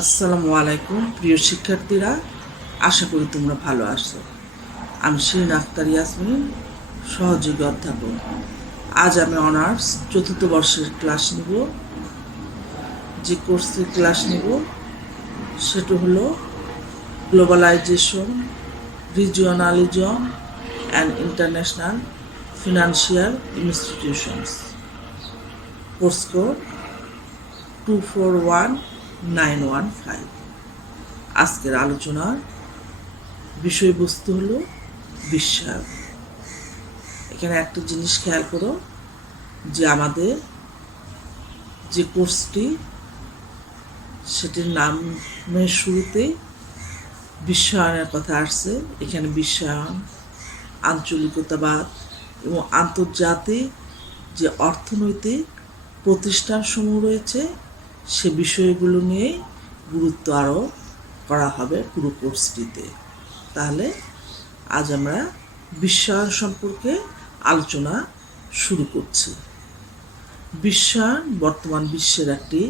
আসসালামু আলাইকুম প্রিয় শিক্ষার্থীরা, আশা করি তোমরা ভালো আছো। আমি শিরিন আক্তার ইয়াসমিন, সহযোগী অধ্যাপক। আজ আমি অনার্স চতুর্থ বর্ষের ক্লাস নিব। যে কোর্সের ক্লাস নিব সেটা হলো globalization, regionalism and international financial institutions. Course code 241915। আজকের আলোচনার বিষয়বস্তু হলো বিশ্বায়ন। এখানে একটা জিনিস খেয়াল করো যে আমাদের যে কোর্সটি সেটির নামের শুরুতে বিশ্বায়নের কথা আসছে। এখানে বিশ্বায়ন, আঞ্চলিকতাবাদ এবং আন্তর্জাতিক যে অর্থনৈতিক প্রতিষ্ঠানসমূহ রয়েছে সে বিষয়গুলো নিয়ে গুরুত্ব আরোপ করা হবে পুরো কোর্সটিতে। তাহলে আজ আমরা বিশ্বায়ন সম্পর্কে আলোচনা শুরু করছি। বিশ্বায়ন বর্তমান বিশ্বের একটি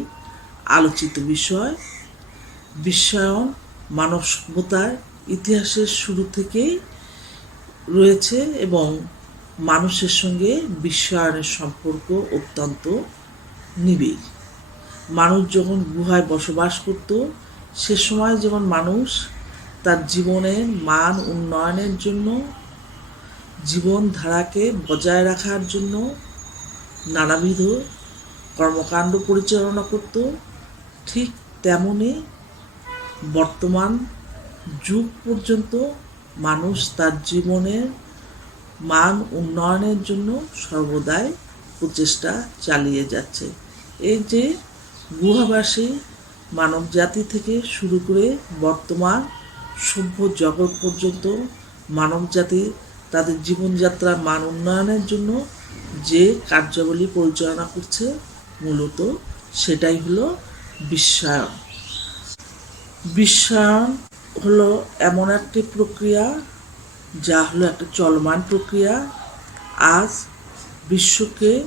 আলোচিত বিষয়। বিশ্বায়ন মানব সভ্যতার ইতিহাসের শুরু থেকেই রয়েছে এবং মানুষের সঙ্গে বিশ্বায়নের সম্পর্ক অত্যন্ত নিবিড়। মানুষ যখন গুহায় বসবাস করত সে সময় যেমন মানুষ তার জীবনের মান উন্নয়নের জন্য, জীবনধারাকে বজায় রাখার জন্য নানাবিধ কর্মকাণ্ড পরিচালনা করত, ঠিক তেমনি বর্তমান যুগ পর্যন্ত মানুষ তার জীবনের মান উন্নয়নের জন্য সর্বদাই প্রচেষ্টা চালিয়ে যাচ্ছে। এই যে গুহাবাসী মানব জাতি থেকে শুরু করে বর্তমান সভ্য জগৎ পর্যন্ত মানব জাতি তাদের জীবনযাত্রার মান উন্নয়নের জন্য যে কার্যাবলী পরিচালনা করছে মূলত সেটাই হলো বিশ্বায়ন। বিশ্বায়ন হলো এমন একটি প্রক্রিয়া যা হলো একটা চলমান প্রক্রিয়া। আজ বিশ্বকে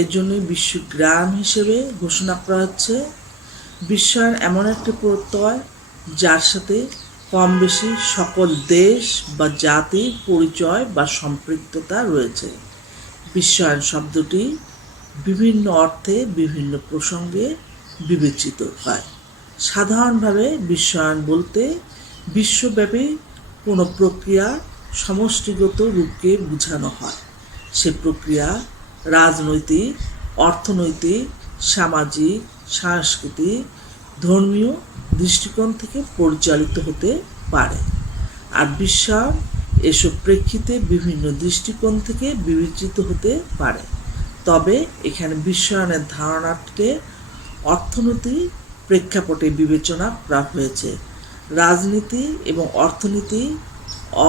এর জন্যই বিশ্বগ্রাম হিসেবে ঘোষণা করা হচ্ছে। বিশ্বায়ন এমন একটি প্রত্যয় যার সাথে কম বেশি সকল দেশ বা জাতির পরিচয় বা সম্পৃক্ততা রয়েছে। বিশ্বায়ন শব্দটি বিভিন্ন অর্থে বিভিন্ন প্রসঙ্গে বিবেচিত হয়। সাধারণভাবে বিশ্বায়ন বলতে বিশ্বব্যাপী কোনো প্রক্রিয়ার সমষ্টিগত রূপকে বোঝানো হয়। সে প্রক্রিয়া রাজনৈতিক, অর্থনৈতিক, সামাজিক, সাংস্কৃতিক, ধর্মীয় দৃষ্টিকোণ থেকে পরিচালিত হতে পারে। আর বিশ্বায়ন এসব প্রেক্ষিতে বিভিন্ন দৃষ্টিকোণ থেকে বিবেচিত হতে পারে। তবে এখানে বিশ্বায়নের ধারণাটিকে অর্থনৈতিক প্রেক্ষাপটে বিবেচনা করা হয়েছে। রাজনীতি এবং অর্থনীতি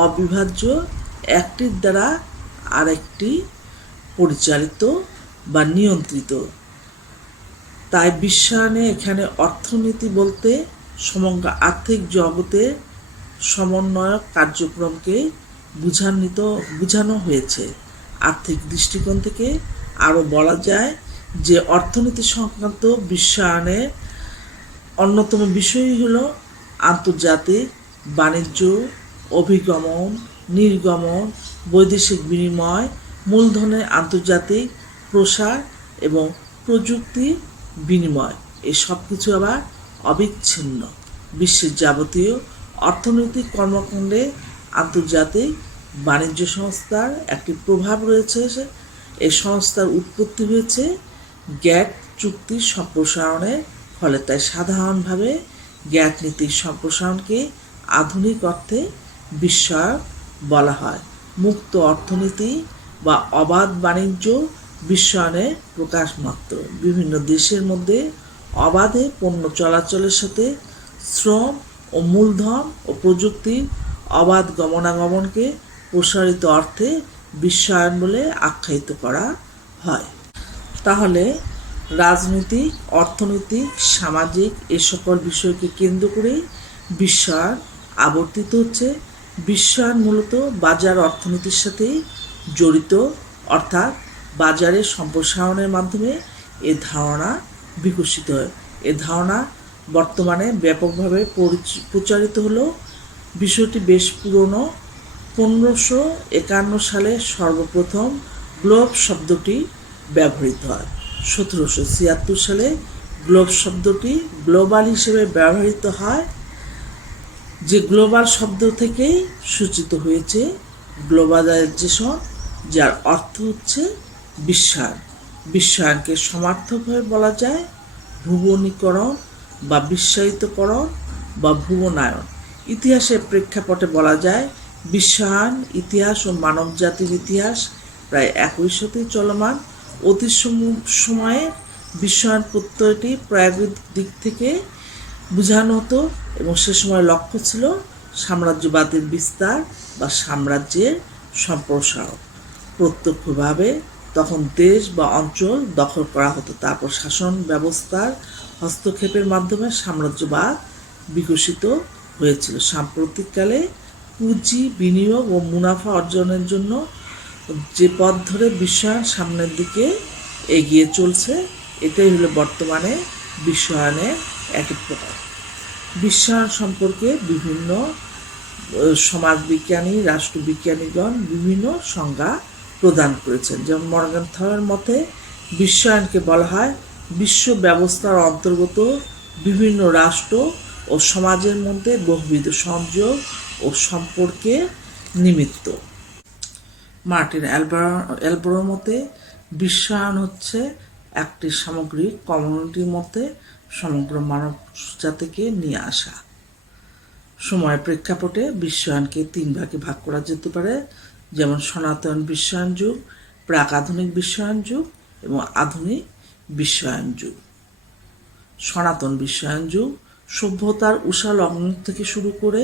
অবিভাজ্য, একটির দ্বারা আরেকটি পরিচালিত বা নিয়ন্ত্রিত। তাই বিশ্বায়নে এখানে অর্থনীতি বলতে সমগ্র আর্থিক জগতের সমন্বয়ক কার্যক্রমকে বোঝানো হয়েছে। আর্থিক দৃষ্টিকোণ থেকে আরও বলা যায় যে অর্থনীতি সংক্রান্ত বিশ্বায়নের অন্যতম বিষয়ই হল আন্তর্জাতিক বাণিজ্য, অভিগমন, নির্গমন, বৈদেশিক বিনিময়, মূলধনের আন্তর্জাতিক প্রসার এবং প্রযুক্তি বিনিময়। এই সব কিছু আবার অবিচ্ছিন্ন। বিশ্বের যাবতীয় অর্থনৈতিক কর্মকাণ্ডে আন্তর্জাতিক বাণিজ্য সংস্থার একটি প্রভাব রয়েছে। এই সংস্থার উৎপত্তি হয়েছে গ্যাট চুক্তির সম্প্রসারণের ফলে। তাই সাধারণভাবে গ্যাট নীতির সম্প্রসারণকে আধুনিক অর্থে বিশ্বায়ন বলা হয়। মুক্ত অর্থনীতি বা অবাধ বাণিজ্য বিশ্বায়নের প্রকাশ মাত্র। বিভিন্ন দেশের মধ্যে অবাধে পণ্য চলাচলের সাথে শ্রম ও মূলধন ও প্রযুক্তির অবাধ গমনাগমনকে প্রসারিত অর্থে বিশ্বায়ন বলে আখ্যায়িত করা হয়। তাহলে রাজনৈতিক, অর্থনৈতিক, সামাজিক এ সকল বিষয়কে কেন্দ্র করে বিশ্বায়ন আবর্তিত হচ্ছে। বিশ্বায়ন মূলত বাজার অর্থনীতির সাথে জড়িত, অর্থাৎ বাজারের সম্প্রসারণের মাধ্যমে এ ধারণা বিকশিত হয়। এ ধারণা বর্তমানে ব্যাপকভাবে প্রচারিত হলো। বিষয়টি বেশ পুরনো। 1551 সালে সর্বপ্রথম গ্লোব শব্দটি ব্যবহৃত হয়। 1776 সালে গ্লোব শব্দটি গ্লোবাল হিসেবে ব্যবহৃত হয়, যে গ্লোবাল শব্দ থেকেই সূচিত হয়েছে গ্লোবালাইজেশন, যার অর্থ হচ্ছে বিশ্বায়ন। বিশ্বায়নকে সমার্থকভাবে বলা যায় ভুবনীকরণ বা বিশ্বায়িতকরণ বা ভুবনায়ন। ইতিহাসের প্রেক্ষাপটে বলা যায় বিশ্বায়ন ইতিহাস ও মানবজাতির ইতিহাস প্রায় একই সাথে চলমান। অতীত সময়ে বিশ্বায়ন প্রত্যয়টি প্রায়োগিক দিক থেকে বোঝানো হতো এবং সে সময় লক্ষ্য ছিল সাম্রাজ্যবাদের বিস্তার বা সাম্রাজ্যের সম্প্রসারণ। প্রত্যক্ষভাবে তখন দেশ বা অঞ্চল দখল করা হতো, তারপর শাসন ব্যবস্থার হস্তক্ষেপের মাধ্যমে সাম্রাজ্যবাদ বিকশিত হয়েছিল। সাম্প্রতিককালে পুঁজি বিনিয়োগ ও মুনাফা অর্জনের জন্য যে পথ ধরে বিশ্বায়ন সামনের দিকে এগিয়ে চলছে, এটাই হলো বর্তমানে বিশ্বায়নের একটি প্রকার। বিশ্বায়ন সম্পর্কে বিভিন্ন সমাজবিজ্ঞানী, রাষ্ট্রবিজ্ঞানীগণ বিভিন্ন সংজ্ঞা প্রদান করেছেন। যেমন মর্গানথয়ের মতে বিশ্বায়নকে বলা হয় বিশ্ব ব্যবস্থার অন্তর্গত বিভিন্ন রাষ্ট্র ও সমাজের মধ্যে বহুবিধ সংযোগ ও সম্পর্কে নিমিত্ত। মার্টিন অ্যালবারোর মতে বিশ্বায়ন হচ্ছে একটি সামগ্রিক কমিউনিটির মধ্যে সমগ্র মানব জাতিকে নিয়ে আসা। সময়ের প্রেক্ষাপটে বিশ্বায়নকে 3 ভাগে ভাগ করা যেতে পারে, যেমন সনাতন বিশ্বায়ন যুগ, প্রাক আধুনিক বিশ্বায়ন যুগ এবং আধুনিক বিশ্বায়ন যুগ। সনাতন বিশ্বায়ন যুগ সভ্যতার উষা লগ্ন থেকে শুরু করে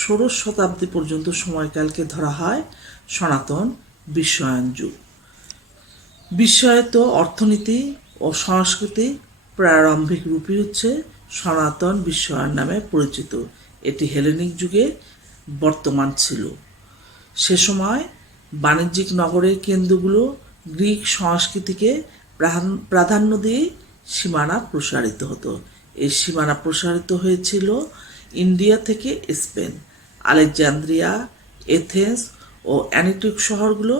ষোড়শ শতাব্দী পর্যন্ত সময়কালকে ধরা হয় সনাতন বিশ্বায়ন যুগ। বিশ্বায়িত অর্থনীতি ও সংস্কৃতি প্রারম্ভিক রূপই হচ্ছে সনাতন বিশ্বায়ন নামে পরিচিত। এটি হেলেনিক যুগে বর্তমান ছিল। সে সময় বাণিজ্যিক নগরের কেন্দ্রগুলো গ্রিক সংস্কৃতিকে প্রাধান্য দিয়ে সীমানা প্রসারিত হতো। এই সীমানা প্রসারিত হয়েছিল ইন্ডিয়া থেকে স্পেন। আলেকজান্দ্রিয়া, এথেন্স ও অ্যান্টিক শহরগুলো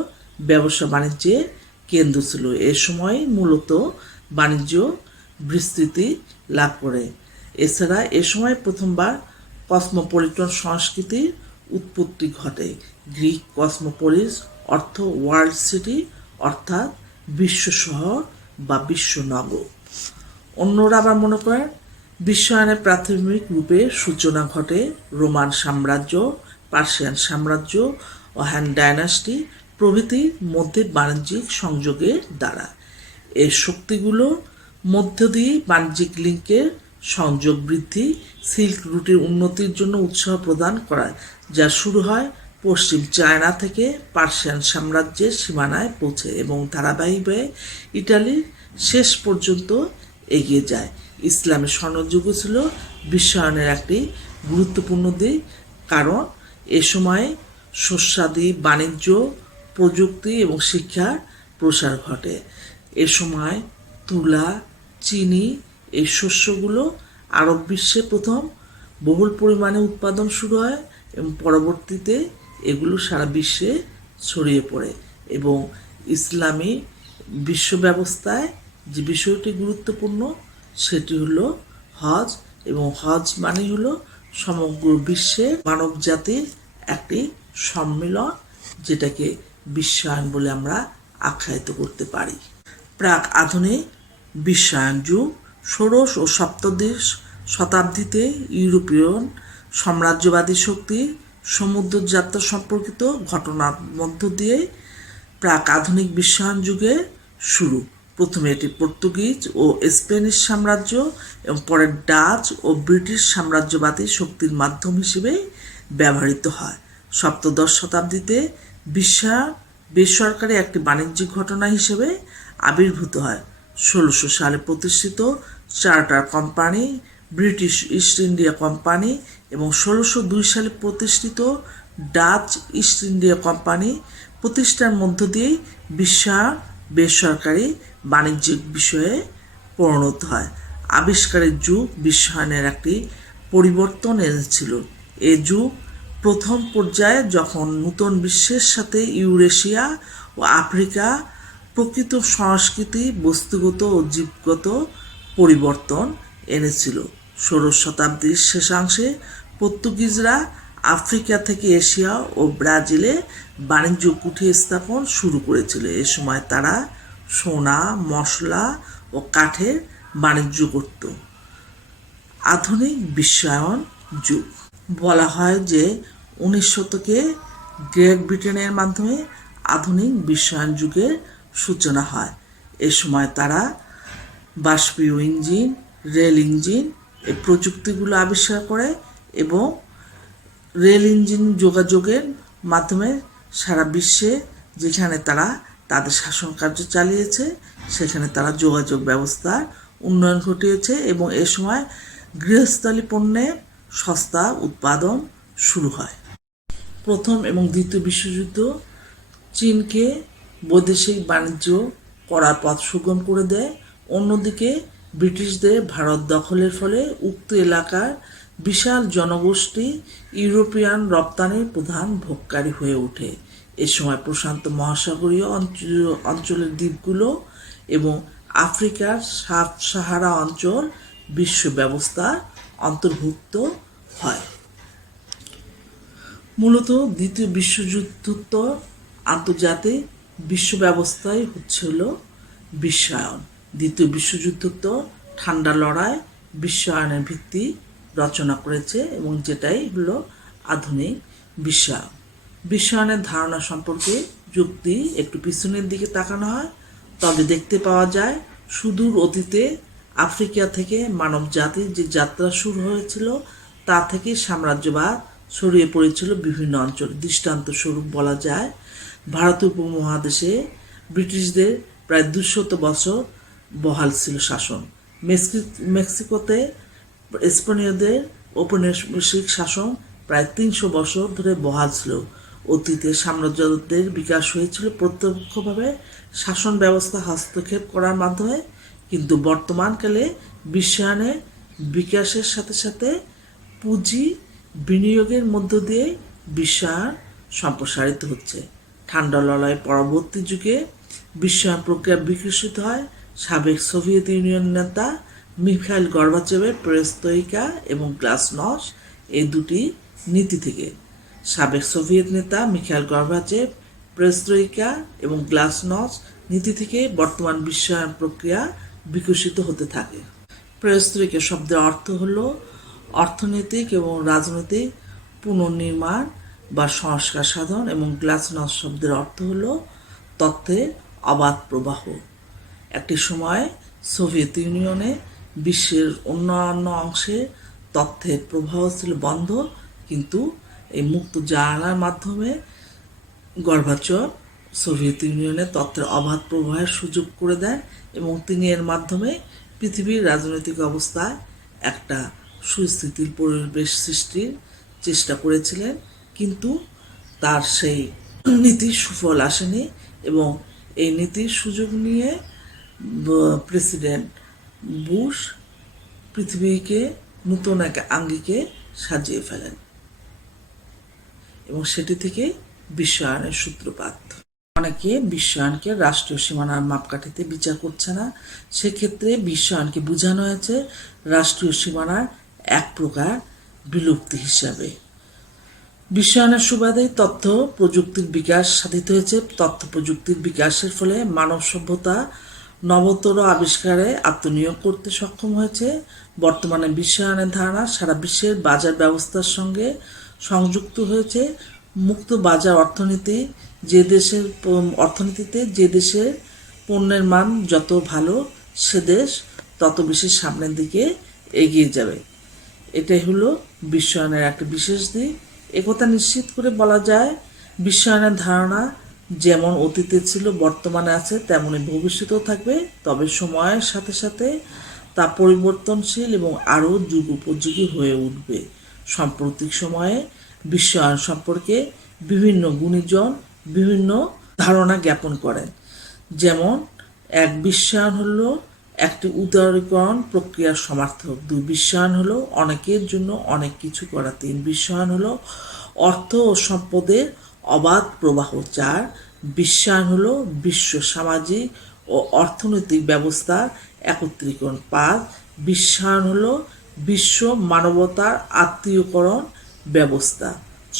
ব্যবসা বাণিজ্যের কেন্দ্র ছিল। এ সময় মূলত বাণিজ্য বিস্তৃতি লাভ করে। এছাড়া এ সময় প্রথমবার কসমোপলিটন সংস্কৃতির উৎপত্তি ঘটে। গ্রিক কসমোপলিস অর্থ ওয়ার্ল্ড সিটি, অর্থাৎ বিশ্ব শহর বা বিশ্বনগর। অন্যরা আবার মনে করেন বিশ্বায়নের প্রাথমিক রূপে সূচনা ঘটে রোমান সাম্রাজ্য, পার্সিয়ান সাম্রাজ্য ও হ্যান ডাইনাস্টি প্রভৃতির মধ্যে বাণিজ্যিক সংযোগের দ্বারা। এই শক্তিগুলোর মধ্য দিয়ে বাণিজ্যিক লিঙ্কের সংযোগ বৃদ্ধি, সিল্ক রুটের উন্নতির জন্য উৎসাহ প্রদান করা, যা শুরু হয় পশ্চিম চায়না থেকে পার্সিয়ান সাম্রাজ্যের সীমানায় পৌঁছে এবং ধারাবাহিকভাবে ইটালির শেষ পর্যন্ত এগিয়ে যায়। ইসলামের স্বর্ণযুগ ছিল বিশ্বায়নের একটি গুরুত্বপূর্ণ দিক, কারণ এ সময় শস্যাদি, বাণিজ্য, প্রযুক্তি এবং শিক্ষার প্রসার ঘটে। এ সময় তুলা, চিনি এই শস্যগুলো আরব বিশ্বে প্রথম বহুল পরিমাণে উৎপাদন শুরু হয় এবং পরবর্তীতে এগুলো সারা বিশ্বে ছড়িয়ে পড়ে। এবং ইসলামী বিশ্ব ব্যবস্থায় যে বিষয়টি গুরুত্বপূর্ণ সেটি হলো হজ, এবং হজ মানে হলো সমগ্র বিশ্বের মানব জাতির একটি সম্মিলন, যেটাকে বিশ্বায়ন বলে আমরা আখ্যায়িত করতে পারি। প্রাক আধুনিক বিশ্বায়ন যুগ ষোড়শ ও সপ্তদশ শতাব্দীতে ইউরোপীয় সাম্রাজ্যবাদী শক্তির সমুদ্র যাত্রা সম্পর্কিত ঘটনার মধ্য দিয়ে প্রাক আধুনিক বিশ্বায়ন যুগের শুরু। প্রথমে এটি পর্তুগিজ ও স্প্যানিশ সাম্রাজ্য এবং পরে ডাচ ও ব্রিটিশ সাম্রাজ্যবাদী শক্তির মাধ্যম হিসেবে ব্যবহৃত হয়। সপ্তদশ শতাব্দীতে বিশ্বায়ন বেসরকারি একটি বাণিজ্যিক ঘটনা হিসেবে আবির্ভূত হয়। 1600 সালে প্রতিষ্ঠিত charter company, British east India company এবং 1602 সালে প্রতিষ্ঠিত ডাচ ইস্ট ইন্ডিয়া কোম্পানি প্রতিষ্ঠার মধ্য দিয়েই বিশ্বায়ন বেসরকারি বাণিজ্যিক বিষয়ে পরিণত হয়। আবিষ্কারের যুগ বিশ্বায়নের একটি পরিবর্তন এনেছিল। এ যুগ প্রথম পর্যায়ে যখন নূতন বিশ্বের সাথে ইউরেশিয়া ও আফ্রিকা প্রকৃত সংস্কৃতি, বস্তুগত ও জীবগত পরিবর্তন এনেছিল। 16 শতাব্দীর শেষাংশে পর্তুগিজরা আফ্রিকা থেকে এশিয়া ও ব্রাজিলে বাণিজ্য কুঠি স্থাপন শুরু করেছিল। এ সময় তারা সোনা, মশলা ও কাঠের বাণিজ্য করত। আধুনিক বিশ্বায়ন যুগ বলা হয় যে 19 শতকে গ্রেট ব্রিটেনের মাধ্যমে আধুনিক বিশ্বায়ন যুগের সূচনা হয়। এ সময় তারা বাষ্পীয় ইঞ্জিন, রেল ইঞ্জিন এই প্রযুক্তিগুলো আবিষ্কার করে এবং রেল ইঞ্জিন যোগাযোগের মাধ্যমে সারা বিশ্বে যেখানে তারা তাদের শাসন কার্য চালিয়েছে সেখানে তারা যোগাযোগ ব্যবস্থার উন্নয়ন ঘটিয়েছে এবং এ সময় গৃহস্থালী পণ্যের সস্তা উৎপাদন শুরু হয়। প্রথম এবং দ্বিতীয় বিশ্বযুদ্ধ চীনকে বৈদেশিক বাণিজ্য করার পথ সুগম করে দেয়। অন্যদিকে ব্রিটিশদের ভারত দখলের ফলে উক্ত এলাকার বিশাল জনগোষ্ঠী ইউরোপিয়ান রপ্তানির প্রধান ভোগকারী হয়ে ওঠে। এ সময় প্রশান্ত মহাসাগরীয় অঞ্চলের দ্বীপগুলো এবং আফ্রিকার সাব সাহারা অঞ্চল বিশ্ব ব্যবস্থার অন্তর্ভুক্ত হয়। মূলত দ্বিতীয় বিশ্বযুদ্ধোত্তর আন্তর্জাতিক বিশ্ব ব্যবস্থাই হচ্ছিল বিশ্বায়ন। দ্বিতীয় বিশ্বযুদ্ধোত্তর ঠান্ডা লড়াই বিশ্বায়নের ভিত্তি রচনা করেছে এবং যেটাই হলো আধুনিক বিশ্বায়ন। বিশ্বায়নের ধারণা সম্পর্কে যুক্তি একটু পিছনের দিকে তাকানো হয় তবে দেখতে পাওয়া যায় সুদূর অতীতে আফ্রিকা থেকে মানব জাতির যে যাত্রা শুরু হয়েছিল তা থেকে সাম্রাজ্যবাদ ছড়িয়ে পড়েছিল বিভিন্ন অঞ্চলে। দৃষ্টান্ত স্বরূপ বলা যায় ভারতীয় উপমহাদেশে ব্রিটিশদের প্রায় 200 বছর বহাল ছিল শাসন। মেক্সিকোতে স্পেনীয়দের ঔপনিবেশিক শাসন প্রায় 300 বছর ধরে বহাল ছিল। অতীতে সাম্রাজ্যবাদের বিকাশ হয়েছিল প্রত্যক্ষভাবে শাসন ব্যবস্থা হস্তক্ষেপ করার মাধ্যমে, কিন্তু বর্তমানকালে বিশ্বায়নের বিকাশের সাথে সাথে পুঁজি বিনিয়োগের মধ্য দিয়ে বিশ্বায়ন সম্প্রসারিত হচ্ছে। ঠান্ডা লড়াই পরবর্তী যুগে বিশ্বায়ন প্রক্রিয়া বিকশিত হয় সাবেক সোভিয়েত ইউনিয়ন নেতা মিখাইল গর্বাচেভের পেরেস্ত্রয়িকা এবং গ্লাসনস্ট এই দুটি নীতি থেকে। সাবেক সোভিয়েত নেতা মিখাইল গর্বাচেভ পেরেস্ত্রয়িকা এবং গ্লাসনস্ট নীতি থেকে বর্তমান বিশ্বায়ন প্রক্রিয়া বিকশিত হতে থাকে। পেরেস্ত্রয়িকা শব্দের অর্থ হলো অর্থনৈতিক এবং রাজনৈতিক পুনর্নির্মাণ বা সংস্কার সাধন এবং গ্লাসনস্ট শব্দের অর্থ হলো তথ্যের অবাধ প্রবাহ। একটি সময় সোভিয়েত ইউনিয়নে বিশ্বের অন্যান্য অংশে তথ্যের প্রবাহ ছিল বন্ধ, কিন্তু এই মুক্ত জানালার মাধ্যমে গর্বাচভ সোভিয়েত ইউনিয়নে তথ্যের অবাধ প্রবাহের সুযোগ করে দেন এবং তিনি এর মাধ্যমে পৃথিবীর রাজনৈতিক অবস্থায় একটা সুস্থিতির পরিবেশ সৃষ্টির চেষ্টা করেছিলেন, কিন্তু তার সেই নীতির সুফল আসেনি এবং এই নীতির সুযোগ নিয়ে প্রেসিডেন্ট বুশ পৃথিবীকে নতুন এক আঙ্গিকে সাজিয়ে ফেলেন এবং সেটি থেকে বিশ্বায়নের সূত্রপাত। অনেকে বিশ্বায়নকে রাষ্ট্রীয় সীমানার মাপকাঠিতে বিচার করছে না। সেক্ষেত্রে বিশ্বায়নকে বোঝানো হয়েছে রাষ্ট্রীয় সীমানার এক প্রকার বিলুপ্তি হিসাবে। বিশ্বায়নের সুবাদে তথ্য প্রযুক্তির বিকাশ সাধিত হয়েছে। তথ্য প্রযুক্তির বিকাশের ফলে মানব সভ্যতা নবতর আবিষ্কারে আত্মনিয়োগ করতে সক্ষম হয়েছে। বর্তমানে বিশ্বায়নের ধারণা সারা বিশ্বের বাজার ব্যবস্থার সঙ্গে সংযুক্ত হয়েছে। মুক্ত বাজার অর্থনীতি অর্থনীতিতে যে দেশের পণ্যের মান যত ভালো সে দেশ তত বেশি সামনের দিকে এগিয়ে যাবে। এটাই হলো বিশ্বায়নের একটা বিশেষ দিক। একথা নিশ্চিত করে বলা যায় বিশ্বায়নের ধারণা যেমন অতীতে ছিল বর্তমানে আছে তেমনি ভবিষ্যতেও থাকবে, তবে সময়ের সাথে সাথে তা পরিবর্তনশীল এবং আরও যুগ উপযোগী হয়ে উঠবে। সাম্প্রতিক সময়ে বিশ্বায়ন সম্পর্কে বিভিন্ন গুণীজন বিভিন্ন ধারণা জ্ঞাপন করেন। যেমন এক বিশ্বায়ন হলো একটি উদারীকরণ প্রক্রিয়ার সমার্থক। 2 বিশ্বায়ন হলো অনেকের জন্য অনেক কিছু করা। 3 বিশ্বায়ন হলো অর্থ ও সম্পদের অবাধ প্রবাহ। 4 বিশ্বায়ন হলো বিশ্ব সামাজিক ও অর্থনৈতিক ব্যবস্থার একত্রীকরণ। 5 বিশ্বায়ন হলো বিশ্ব মানবতার আত্মীয়করণ ব্যবস্থা।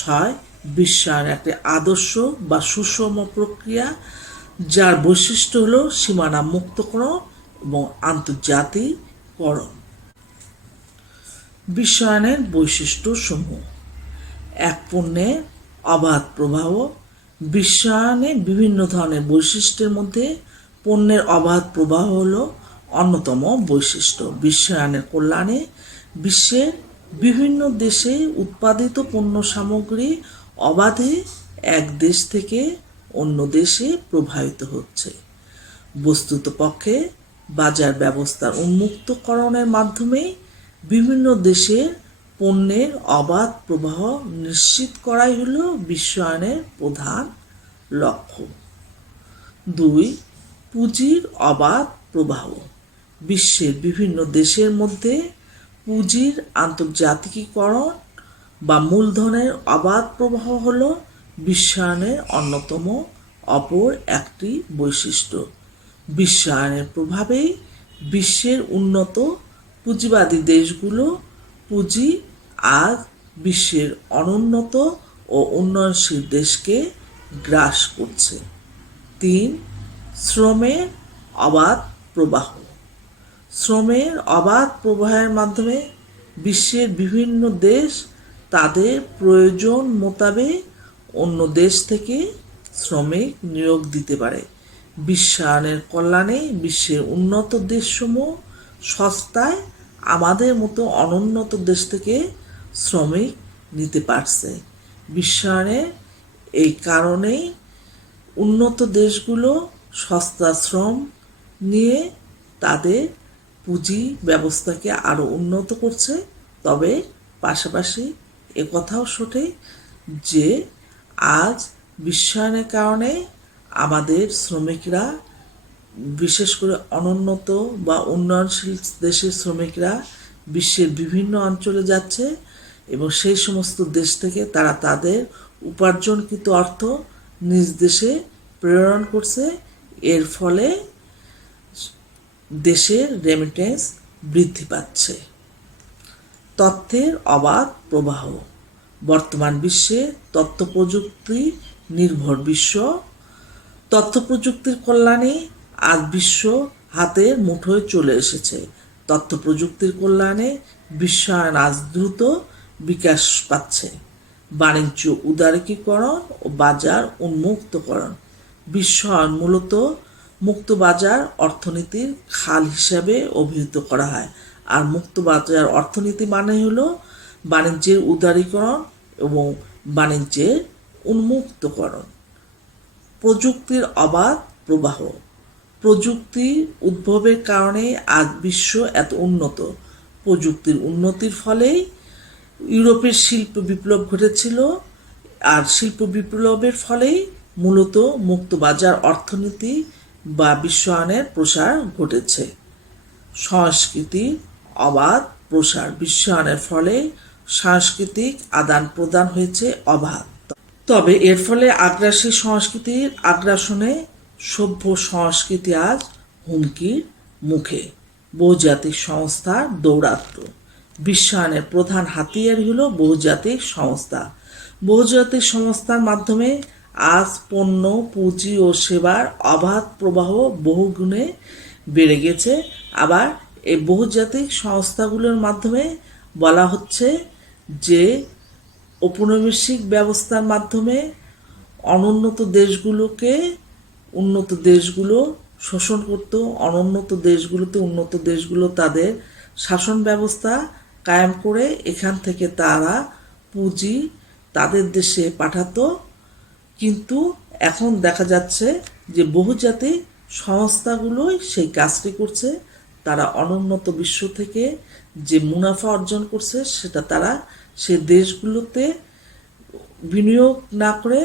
6 বিশ্বায়ন একটি আদর্শ বা সুষম প্রক্রিয়া যার বৈশিষ্ট্য হলো সীমানা মুক্তকরণ এবং আন্তর্জাতিকরণ। বিশ্বায়নের বৈশিষ্ট্য সমূহ। 1 পণ্যের অবাধ প্রবাহ। বিশ্বায়নে বিভিন্ন ধরনের বৈশিষ্ট্যের মধ্যে পণ্যের অবাধ প্রবাহ হলো অন্যতম বৈশিষ্ট্য। বিশ্বায়নের কল্যাণে বিশ্বের বিভিন্ন দেশে উৎপাদিত পণ্য সামগ্রী অবাধে এক দেশ থেকে অন্য দেশে প্রবাহিত হচ্ছে। বস্তুতপক্ষে বাজার ব্যবস্থার উন্মুক্তকরণের মাধ্যমে বিভিন্ন দেশের পণ্যের অবাধ প্রবাহ নিশ্চিত করাই হল বিশ্বায়নের প্রধান লক্ষ্য। 2 পুঁজির অবাধ প্রবাহ। বিশ্বের বিভিন্ন দেশের মধ্যে পুঁজির আন্তর্জাতিকীকরণ বা মূলধনের অবাধ প্রবাহ হল বিশ্বায়নের অন্যতম অপর একটি বৈশিষ্ট্য। বিশ্বায়নের প্রভাবেই বিশ্বের উন্নত পুঁজিবাদী দেশগুলো পুঁজি আজ বিশ্বের অনুন্নত ও উন্নয়নশীল দেশকে গ্রাস করছে। 3 শ্রমের অবাধ প্রবাহ। শ্রমের অবাধ প্রবাহের মাধ্যমে বিশ্বের বিভিন্ন দেশ তাদের প্রয়োজন মোতাবেক অন্য দেশ থেকে শ্রমিক নিয়োগ দিতে পারে। বিশ্বায়নের কল্যাণে বিশ্বের উন্নত দেশসমূহ সস্তায় আমাদের মতো অনুন্নত দেশ থেকে শ্রমিক নিতে পারছে। বিশ্বায়নের এই কারণেই উন্নত দেশগুলো সস্তা শ্রম নিয়ে তাদের পুঁজি ব্যবস্থাকে আরও উন্নত করছে। তবে পাশাপাশি একথাও সঠিক যে আজ বিশ্বায়নের কারণে আমাদের শ্রমিকরা, বিশেষ করে অনুন্নত বা উন্নয়নশীল দেশের শ্রমিকরা বিশ্বের বিভিন্ন অঞ্চলে যাচ্ছে এবং সেই সমস্ত দেশ থেকে তারা তাদের উপার্জনকৃত অর্থ নিজ দেশে প্রেরণ করছে। এর ফলে দেশের রেমিটেন্স বৃদ্ধি পাচ্ছে। তথ্যের অবাধ প্রবাহ। বর্তমান বিশ্বে তথ্য প্রযুক্তি নির্ভর বিশ্ব। তথ্য প্রযুক্তির কল্যাণে আজ বিশ্ব হাতের মুঠোয় চলে এসেছে। তথ্য প্রযুক্তির কল্যাণে বিশ্বায়ন আজ দ্রুত বিকাশ পাচ্ছে। বাণিজ্য উদারীকরণ ও বাজার উন্মুক্তকরণ। বিশ্বায়ন মূলত মুক্ত বাজার অর্থনীতির খাল হিসাবে অভিহিত করা হয়। আর মুক্ত বাজার অর্থনীতি মানে হলো বাণিজ্যের উদারীকরণ এবং বাণিজ্যের উন্মুক্তকরণ। প্রযুক্তির অবাধ প্রবাহ। প্রযুক্তির উদ্ভবের কারণে আজ বিশ্ব এত উন্নত। প্রযুক্তির উন্নতির ফলেই ইউরোপের শিল্প বিপ্লব ঘটেছিল, আর শিল্প বিপ্লবের ফলেই মূলত মুক্ত বাজার অর্থনীতি বা বিশ্বায়নের প্রসার ঘটেছে। সংস্কৃতির অবাধ প্রসার। বিশ্বায়নের ফলে সাংস্কৃতিক আদান প্রদান হয়েছে অবাধ। তবে এর ফলে আগ্রাসী সংস্কৃতির আগ্রাসনে সভ্য সংস্কৃতি আজ হুমকির মুখে। বহুজাতিক সংস্থার দৌরাত্ম্য। বিশ্বায়নের প্রধান হাতিয়ার হল বহুজাতিক সংস্থা। বহুজাতিক সংস্থার মাধ্যমে আজ পণ্য, পুঁজি ও সেবার অবাধ প্রবাহ বহুগুণে বেড়ে গেছে। আবার এই বহুজাতিক সংস্থাগুলোর মাধ্যমে বলা হচ্ছে যে ঔপনিবেশিক ব্যবস্থার মাধ্যমে অনুন্নত দেশগুলোকে উন্নত দেশগুলো শোষণ করত। অনুন্নত দেশগুলোতে উন্নত দেশগুলো তাদের শাসন ব্যবস্থা কায়েম করে এখান থেকে তারা পুঁজি তাদের দেশে পাঠাতো। কিন্তু এখন দেখা যাচ্ছে যে বহুজাতিক সংস্থাগুলোই সেই কাজটি করছে। তারা অনুন্নত বিশ্ব থেকে যে মুনাফা অর্জন করছে সেটা তারা সে দেশগুলোতে বিনিয়োগ না করে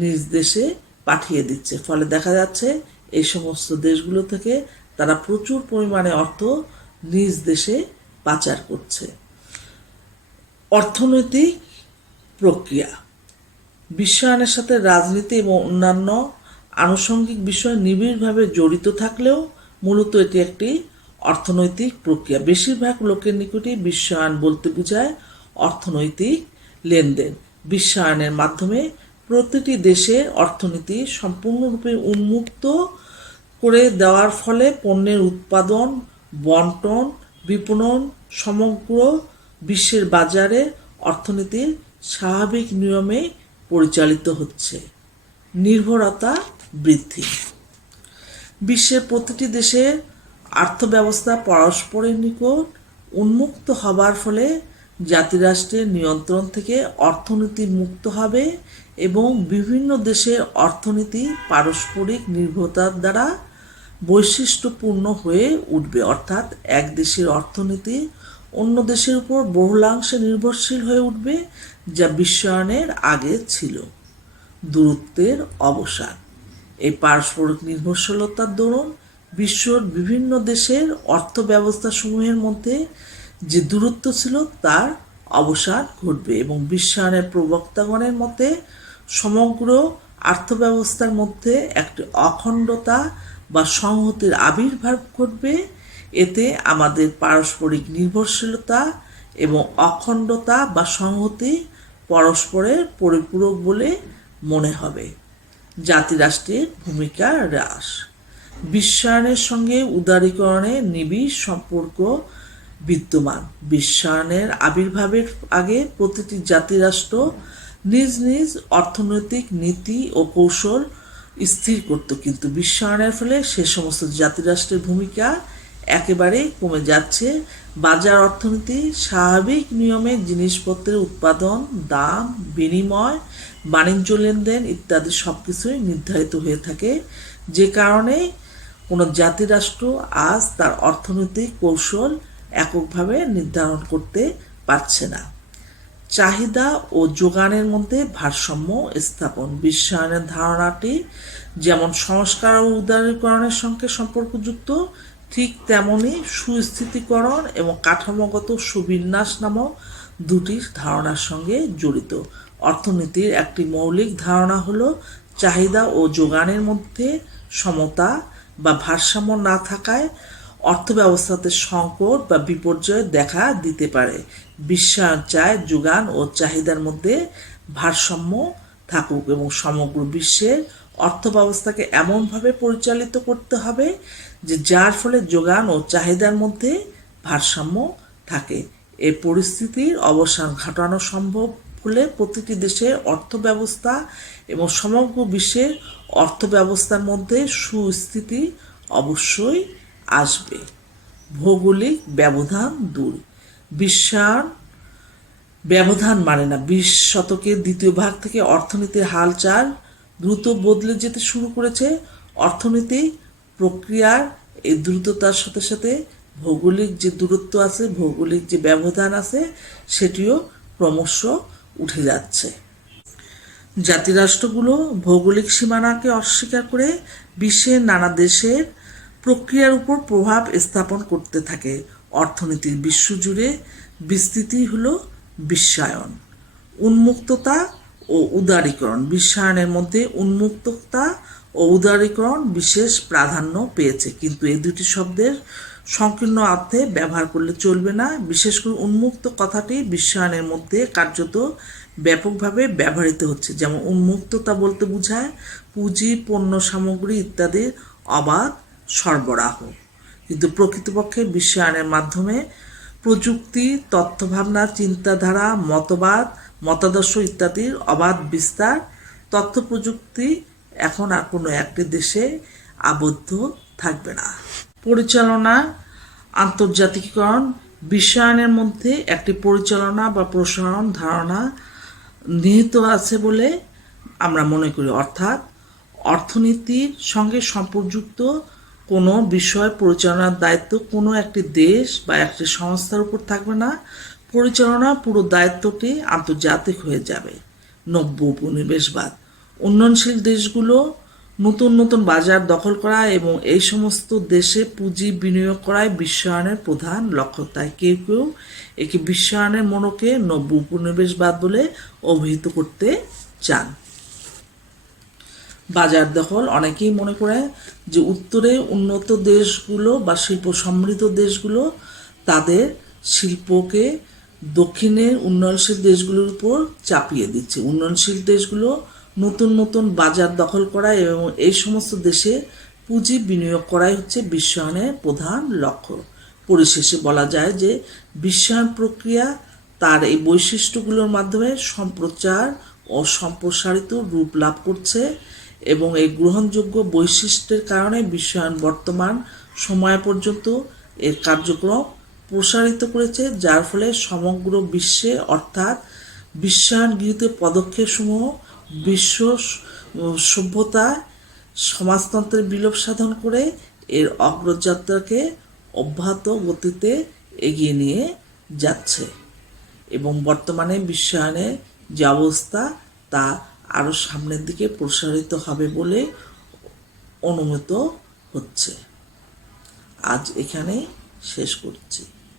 নিজ দেশে পাঠিয়ে দিচ্ছে। ফলে দেখা যাচ্ছে এই সমস্ত দেশগুলো থেকে তারা প্রচুর পরিমাণে অর্থ নিজ দেশে পাচার করছে। অর্থনৈতিক প্রক্রিয়া বিশ্বায়নের সাথে রাজনীতি এবং অন্যান্য আনুষঙ্গিক বিষয় নিবিড়ভাবে জড়িত থাকলেও মূলত এটি একটি অর্থনৈতিক প্রক্রিয়া। বেশিরভাগ লোকের নিকটই বিশ্বায়ন বলতে বোঝায় অর্থনৈতিক লেনদেন। বিশ্বায়নের মাধ্যমে প্রতিটি দেশের অর্থনীতি সম্পূর্ণরূপে উন্মুক্ত করে দেওয়ার ফলে পণ্যের উৎপাদন, বণ্টন, বিপণন সমগ্র বিশ্বের বাজারে অর্থনীতির স্বাভাবিক নিয়মে পরিচালিত হচ্ছে। নির্ভরতা বৃদ্ধি বিশ্বের প্রতিটি দেশের অর্থব্যবস্থা পরস্পরের নিকট উন্মুক্ত হবার ফলে জাতিরাষ্ট্রের নিয়ন্ত্রণ থেকে অর্থনীতি মুক্ত হবে এবং বিভিন্ন দেশের অর্থনীতি পারস্পরিক নির্ভরতার দ্বারা বৈশিষ্ট্যপূর্ণ হয়ে উঠবে। অর্থাৎ এক দেশের অর্থনীতি অন্য দেশের উপর বহুলাংশে নির্ভরশীল হয়ে উঠবে, যা বিশ্বায়নের আগে ছিল। দূরত্বের অবসান এই পারস্পরিক নির্ভরশীলতার দরুন বিশ্বর বিভিন্ন দেশের অর্থ ব্যবস্থাসমূহের মধ্যে যে দূরত্ব ছিল তার অবসান ঘটবে এবং বিশ্বায়নের প্রবক্তাগণের মতে সমগ্র অর্থব্যবস্থার মধ্যে একটি অখণ্ডতা বা সংহতির আবির্ভাব ঘটবে। এতে আমাদের পারস্পরিক নির্ভরশীলতা এবং অখণ্ডতা বা সংহতি পরস্পরের পরিপূরক বলে মনে হবে। জাতিরাষ্ট্রের ভূমিকা হ্রাস বিশ্বায়নের সঙ্গে উদারীকরণের নিবিড় সম্পর্ক বিদ্যমান। বিশ্বায়নের আবির্ভাবের আগে প্রতিটি জাতিরাষ্ট্র নিজ নিজ অর্থনৈতিক নীতি ও কৌশল স্থির করত, কিন্তু বিশ্বায়নের ফলে সে সমস্ত জাতিরাষ্ট্রের ভূমিকা একেবারে কমে যাচ্ছে। বাজার অর্থনীতি স্বাভাবিক নিয়মে জিনিসপত্রের উৎপাদন, দাম, বিনিময়, বাণিজ্য লেনদেন ইত্যাদি সব কিছুই নির্ধারিত হয়ে থাকে, যে কারণে কোনো জাতিরাষ্ট্র আজ তার অর্থনৈতিক কৌশল এককভাবে নির্ধারণ করতে পারছে না। চাহিদা ও যোগানের মধ্যে ভারসাম্য স্থাপন বিশ্বায়নের ধারণাটি যেমন সংস্কার ও উদারীকরণের সঙ্গে সম্পর্কযুক্ত, ঠিক তেমনি সুস্থিতিকরণ এবং কাঠামোগত সুবিন্যাস নামক দুটি ধারণার সঙ্গে জড়িত। অর্থনীতির একটি মৌলিক ধারণা হলো চাহিদা ও যোগানের মধ্যে সমতা বা ভারসাম্য না থাকায় অর্থব্যবস্থাতে সংকট বা বিপর্যয় দেখা দিতে পারে। বিশ্বায়ন চায় যোগান ও চাহিদার মধ্যে ভারসাম্য থাকুক এবং সমগ্র বিশ্বের অর্থব্যবস্থাকে এমনভাবে পরিচালিত করতে হবে যে যার ফলে যোগান ও চাহিদার মধ্যে ভারসাম্য থাকে। এই পরিস্থিতির অবসান ঘটানো সম্ভব হলে প্রতিটি দেশের অর্থব্যবস্থা এবং সমগ্র বিশ্বের অর্থব্যবস্থার মধ্যে সুস্থিতি অবশ্যই আসবে। ভৌগোলিক ব্যবধান দূর বিশ্বায়ন ব্যবধান মানে না। 20 শতকের দ্বিতীয় ভাগ থেকে অর্থনীতির হালচাল দ্রুত বদলে যেতে শুরু করেছে। অর্থনৈতিক প্রক্রিয়ার এই দ্রুততার সাথে সাথে ভৌগোলিক যে দূরত্ব আছে, ভৌগোলিক যে ব্যবধান আছে, সেটিও ক্রমশ উঠে যাচ্ছে। জাতিরাষ্ট্রগুলো ভৌগোলিক সীমানাকে অস্বীকার করে বিশ্বের নানা দেশের প্রক্রিয়ার উপর প্রভাব স্থাপন করতে থাকে। অর্থনীতির বিশ্বজুড়ে বিস্তৃতি হলো বিশ্বায়ন। উন্মুক্ততা ও উদারীকরণ বিশ্বায়নের মধ্যে উন্মুক্ততা ও উদারীকরণ বিশেষ প্রাধান্য পেয়েছে, কিন্তু এই দুটি শব্দের সংকীর্ণ অর্থে ব্যবহার করলে চলবে না। বিশেষ করে উন্মুক্ত কথাটি বিশ্বায়নের মধ্যে কার্যত ব্যাপকভাবে ব্যবহৃত হচ্ছে। যেমন উন্মুক্ততা বলতে বোঝায় পুঁজি, পণ্য সামগ্রী ইত্যাদির অবাধ সরবরাহ, কিন্তু প্রকৃতপক্ষে বিশ্বায়নের মাধ্যমে প্রযুক্তি, তথ্যভাবনা, চিন্তাধারা, মতবাদ, মতাদর্শ ইত্যাদির অবাধ বিস্তার। তথ্য প্রযুক্তি এখন আর কোনো একটি দেশে আবদ্ধ থাকবে না। পরিচালনা আন্তর্জাতিকীকরণ বিশ্বায়নের মধ্যে একটি পরিচালনা বা প্রসারণ ধারণা নিহিত আছে বলে আমরা মনে করি। অর্থাৎ অর্থনীতির সঙ্গে সম্পর্কযুক্ত কোনো বিষয় পরিচালনার দায়িত্ব কোনো একটি দেশ বা একটি সংস্থার উপর থাকবে না। পরিচালনা পুরো দায়িত্বটি আন্তর্জাতিক হয়ে যাবে। নব্য উপনিবেশবাদ উন্নয়নশীল দেশগুলো নতুন নতুন বাজার দখল করা এবং এই সমস্ত দেশে পুঁজি বিনিয়োগ করাই বিশ্বায়নের প্রধান লক্ষ্য। তাই কেউ কেউ একে বিশ্বায়নের মোড়কে নব্য উপনিবেশবাদ বলে অভিহিত করতে চান। বাজার দখল অনেকেই মনে করে যে উত্তরে উন্নত দেশগুলো বা শিল্প সমৃদ্ধ দেশগুলো তাদের শিল্পকে দক্ষিণের উন্নয়নশীল দেশগুলোর উপর চাপিয়ে দিচ্ছে। উন্নয়নশীল দেশগুলো নতুন নতুন বাজার দখল করা এবং এই সমস্ত দেশে পুঁজি বিনিয়োগ করাই হচ্ছে বিশ্বায়নের প্রধান লক্ষ্য। পরিশেষে বলা যায় যে বিশ্বায়ন প্রক্রিয়া তার এই বৈশিষ্ট্যগুলোর মাধ্যমে সম্প্রচার ও সম্প্রসারিত রূপ লাভ করছে এবং এই গ্রহণযোগ্য বৈশিষ্ট্যের কারণে বিশ্বায়ন বর্তমান সময় পর্যন্ত এর কার্যক্রম প্রসারিত করেছে, যার ফলে সমগ্র বিশ্বে অর্থাৎ বিশ্বায়ন গৃহীত পদক্ষেপসমূহ বিশ্ব সভ্যতায় সমাজতন্ত্রের বিলোপ সাধন করে এর অগ্রযাত্রাকে অব্যাহত গতিতে এগিয়ে নিয়ে যাচ্ছে এবং বর্তমানে বিশ্বায়নের যে অবস্থা তা আরও সামনের দিকে প্রসারিত হবে বলে অনুমিত হচ্ছে। আজ এখানেই শেষ করছি।